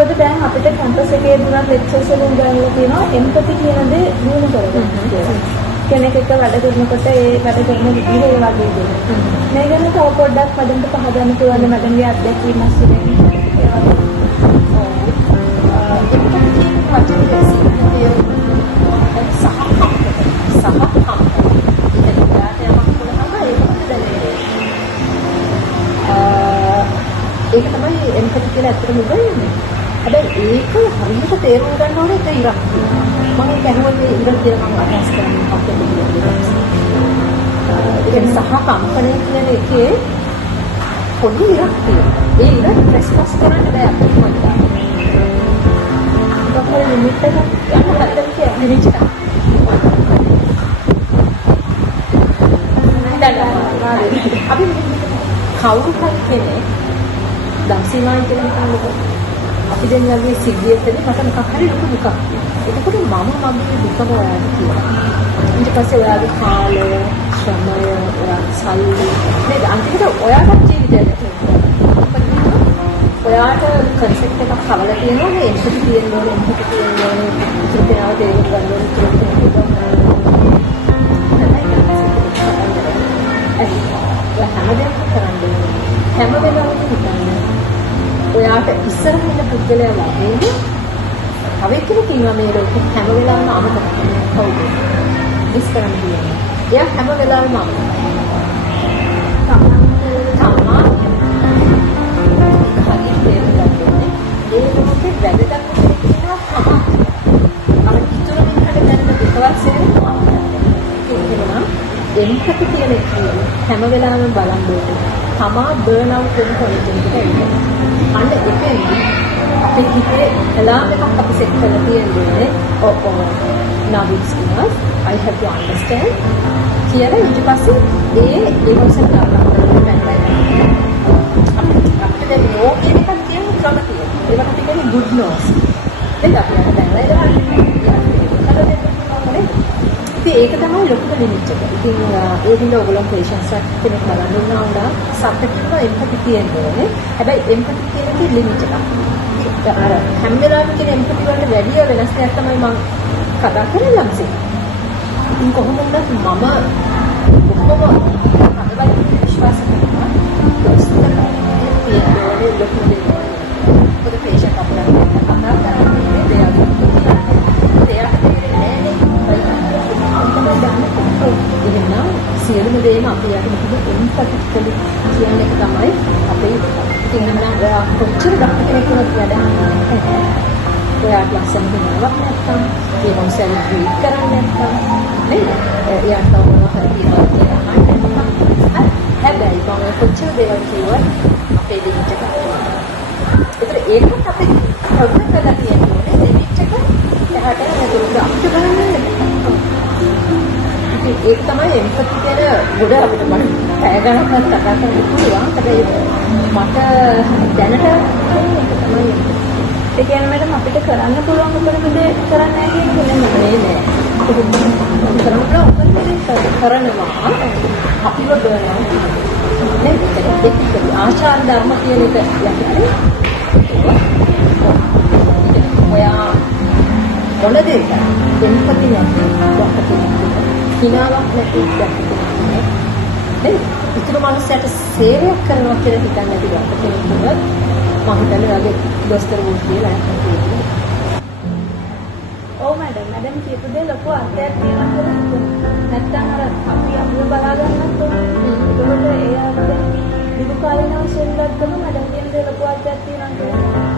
මොකද දැන් අපිට කැම්පස් එකේ දුරක් ලෙක්චර්ස් වලින් ගන්නවා තියෙනවා එම්පති කියන දේ දිනු කරගන්න කියලා. කෙනෙක් එක්ක වැඩ කරනකොට ඒ වැඩ කරන විදිහ ඒ වගේ දේ. මේ ගැන තව පොඩ්ඩක් මඩම්ට පහදන්න පුළුවන් මඩම්ගේ අත්දැකීම් අස්සේ. ඒක තමයි එම්පති කියලා ඇත්තටම උගන්වන්නේ. හැබැයි ඒක හරියට තේරුම් ගන්න ඕනේ ඒක ඉරක්. මම ඒක අහුවොත් ඒ ඉරක් කියලා මම අදහස් කරන්නේ අපේ දෙවියන්ගේ. ඒක සහ කම්පණය කියන එකේ පොඩි ඉරක් තියෙනවා. ඒ ඉර ප්‍රෙස්පස් කරන්න බෑ අපිට මොකද? අපේ ලිමිට් එක යන්නත් කියන්නේ ලිමිට් එක. අපි කවුරු හරි කෙනෙක් දක්ෂිනායි කියලා හිතන්නකෝ. අපි දැන් යන්නේ සිද්ධියකදී මට මොකක් හරි ලොකු දුකක්. එතකොට මගේ දුක හොයාගෙන කියලා. ඊට පස්සේ ඔයාගේ කාලය, ශ්‍රමය, ඔයාගේ සල්ලි නේද? අන්තිමට ඔයාට ජීවිතයක් ඔයාට කන්සෙප්ට් එකක් හවලා තියෙනවා නේ එම්පති තියෙනවා එම්පති තියෙනවා ඉතින් තේරෙනවා තේරුම් ගන්න ඕනේ හැම වෙලාවෙම හිතන්නේ ඔයාට ඉස්සරහ ඉන්න පුද්ගලයා වගේම තව එක්කෙනෙක් ඉන්නවා මේ ලෝකෙ හැම වෙලාවෙම අමතක කරනවා කවුද? මිස් කරන්න කියන්නේ. එයා හැම වෙලාවෙම අමතක කරනවා. හරි තේරුම් ගන්න ඕනේ. ඒ මොකද වැදගත් කියනවා තමයි. අර ඉතුරු මිනිහට දැනන දෙකවත් සේරෙනවා. කියනවා එම්පති කියන එක හැම වෙලාවෙම බලන්න ඕනේ. තමා බර්න් අවුට් වෙන පොයින්ට් එකට එන්නේ. අන්න එතෙන්දී අපේ හිතේ අලාම් එකක් අපි සෙට් කරලා තියෙන්නේ now it's enough I have to understand කියලා ඊට පස්සේ ඒ ඉමෝෂන් ගන්න අපිට දැන් නෝ කියන එකක් කියන ක්‍රම තියෙනවා. ඒකට අපි කියන්නේ good no's. දැන් අපි අර දැන්ලා ඉතින් ඒක තමයි ලොකුම ලිමිට් එක. ඉතින් ඒ දින ඔයගොල්ලෝ පේෂන්ස් කෙනෙක් බලන්න උනා වුණා සබ්ජෙක්ට් එක එම්පති තියෙන්නේ. හැබැයි එම්පති කියන එකේ ලිමිට් එකක්. අර හැම වෙලාවෙම කියන එම්පති වලට වැඩිය වෙනස් දෙයක් තමයි මම කතා කරන්නේ ළමසේ. ඉතින් කොහොම වුණත් මම කොහොම අදවයි විශ්වාස කරනවා. ඒ ලොකු දෙයක්. පොද පේෂන්ට් අපිට කතා කරන්නේ දෙයක්. එහෙනම් සියලුම දේම අපි යට මොකද එම්පති කියන එක තමයි අපේ ඉතින් නම් ඔයා කොච්චර දක්ෂ කෙනෙක් වුණත් වැඩක් ඔයාට ලස්සන දෙයක් නැත්තම් ඒ මොන්සෙල් ට්‍රීට් කරන්නේ නැත්තම් නේද එයාට මොනවා හරි කියනවා කියලා හැබැයි මම කොච්චර දේවල් කිව්වත් අපේ ලිමිට් එක ඒකත් අපි ප්‍රොජෙක්ට් කරලා තියෙන්නේ ලිමිට් එක එහාට යනකොට අපිට බලන්න ඒක තමයි එම්පති කියන ගොඩ අපිට මම පැය ගණන්වත් කතා කරන්න පුළුවන්. හැබැයි මට දැනට ඒක තමයි. ඒ කියන්නේ මට අපිට කරන්න පුළුවන් මොකද දේ කරන්නේ නැහැ කියන එක නෙමෙයි නෑ. කරන්න කරනවා අපිව බලනවා. නේද? ඒක ආචාර ධර්ම කියන එක යන්නේ. ඔයා මොන දෙයක එම්පති නැති හිනාවක් නැති දැක්කේ නේද? ඉතුරු මිනිස්සුන්ට සේවයක් කරනවා කියලා හිතන්නේ නැති වට කෙනෙක් වුණත් මම හිතන්නේ ඔයාගේ දොස්තර වුණ කියලා හිතන්නේ. ඔව් මැඩම් කියපු දේ ලොකු අර්ථයක් තියෙනවා කියලා හිතනවා. නැත්තම් අර අපි අපිව බලා ගන්නත් ඕනේ. ඒකවල ඒ අර්ථය දිගු කාලිනව ශරීරයක් ගම මැඩම් කියන දේ ලොකු අර්ථයක් තියෙනවා කියලා.